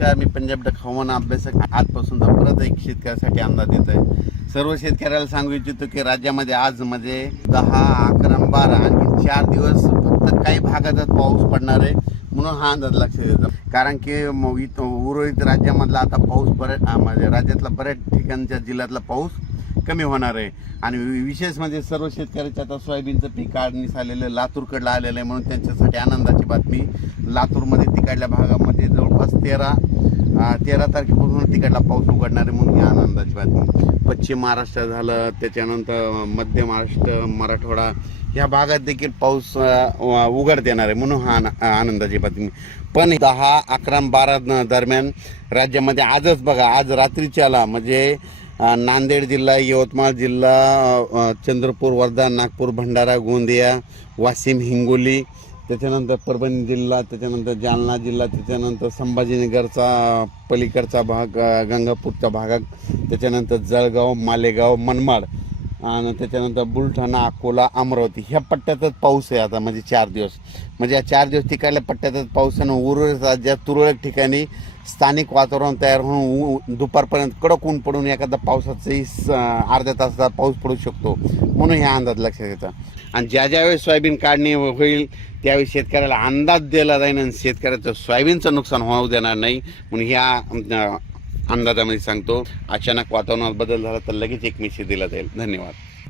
नमस्कार मी पंजाब डक हवामान अभ्यासक आजपासूनचा परत एक शेतकऱ्यासाठी अंदाज देत आहे सर्व शेतकऱ्याला सांगू इच्छितो की राज्यामध्ये आज म्हणजे दहा अकरा बारा आणि चार दिवस फक्त काही भागातच पाऊस पडणार आहे म्हणून हा अंदाज लक्षात येतो. कारण की इथं उर्वरित राज्यामधला आता पाऊस बऱ्याच म्हणजे राज्यातला बऱ्याच ठिकाणच्या जिल्ह्यातला पाऊस कमी होणार आहे. आणि विशेष म्हणजे सर्व शेतकऱ्याच्या आता सोयाबीनचं पीक काढणीस आलेलं लातूरकडलं आलेलं आहे म्हणून त्यांच्यासाठी आनंदाची बातमी. लातूरमध्ये तिकडल्या भागामध्ये जवळपास तेरा तेरा तारखेपासून तिकडला पाऊस उघडणार आहे म्हणून ही आनंदाची बातमी. पश्चिम महाराष्ट्र झालं त्याच्यानंतर मध्य महाराष्ट्र मराठवाडा ह्या भागात देखील पाऊस उघड देणार आहे म्हणून हा आन- आनंदाची बातमी. पण दहा अकरा बारा दरम्यान राज्यामध्ये आजच बघा आज रात्रीच्याला म्हणजे नांदेड जिल्हा यवतमाळ जिल्हा चंद्रपूर वर्धा नागपूर भंडारा गोंदिया वाशिम हिंगोली त्याच्यानंतर परभणी जिल्हा त्याच्यानंतर जालना जिल्हा त्याच्यानंतर संभाजीनगरचा पलीकडचा भाग गंगापूरचा भाग त्याच्यानंतर जळगाव मालेगाव मनमाड. आणि त्याच्यानंतर बुलढाणा अकोला अमरावती. ह्या पट्ट्यातच पाऊस आहे आता म्हणजे चार दिवस. म्हणजे या चार दिवस टिकायला पट्ट्यातच पाऊस आहे उर्वरित राज्यात तुरळक ठिकाणी स्थानिक वातावरण तयार होऊन ऊ- दुपारपर्यंत कडक ऊन पडून एखादा पावसाचाही स- अर्ध्या तासाचा पाऊस पडू शकतो. म्हणून ह्या अंदाज लक्षात घ्यायचा आणि ज्या ज्यावेळेस सोयाबीन काढणी होईल त्यावेळी शेतकऱ्याला अंदाज दिला जाईल आणि शेतकऱ्याचं सोयाबीनचं नुकसान होऊ देणार नाही. म्हणून ह्या अंदाजामध्ये सांगतो अचानक वातावरणात बदल झाला तर लगेच एक मेसेज दिला जाईल. धन्यवाद.